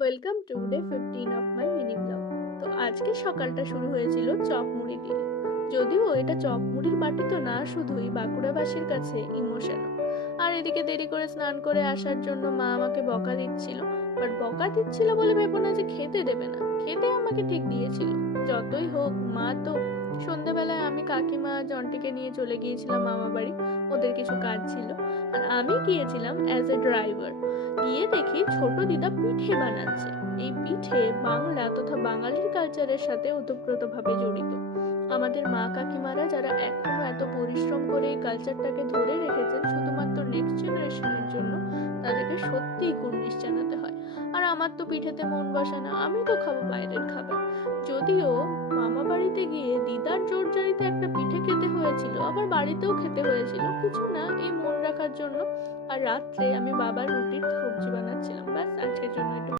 Welcome to day 15 of my mini blog. তো আজকে সকালটা শুরু হয়েছিল চপ মুড়ি দিয়ে। যদিও এটা চপ মুড়ির পার্টি তো না, শুধুই বাঁকুড়াবাসীর কাছে ইমোশনও। আর এদিকে দেরি করে স্নান করে আসার জন্য মা আমাকে বকা দিচ্ছিল। বাট বকা দিচ্ছিল বলে ভেবো না যে খেতে দেবে না, খেতে আমাকে ঠিক দিয়েছিল। যতই হোক, মা তো। সন্ধ্যাবেলায় আমি কাকিমা জন্টিকে নিয়ে চলে গিয়েছিলাম মামা বাড়ি। ওদের কিছু কাজ ছিল, আর আমি গিয়েছিলাম অ্যাজ এ ড্রাইভার। গিয়ে দেখি ছোট দিদা পিঠে বানাচ্ছে। এই পিঠে বাংলা তথা বাঙালির কালচারের সাথে ওতপ্রোতভাবে জড়িত। আমাদের মা কাকিমারা যারা এখনো এত পরিশ্রম করে এই কালচারটাকে ধরে রেখেছেন শুধুমাত্র নেক্সট জেনারেশনের জন্য, তাদেরকে সত্যিই কুর্নিশ জানাতে হয়। আর আমার তো পিঠেতে মন বসে না, আমি তো খাবো বাইরের খাবার। যদিও মামা বাড়িতে গিয়ে দিদার জোরজারিতে একটা পিঠে খেতে হয়েছিল, আবার বাড়িতেও খেতে হয়েছিল, কিছু না, এই মন রাখার জন্য। আর রাত্রে আমি বাবার রুটির সবজি বানাচ্ছিলাম। ব্যাস, আজকের জন্য একটু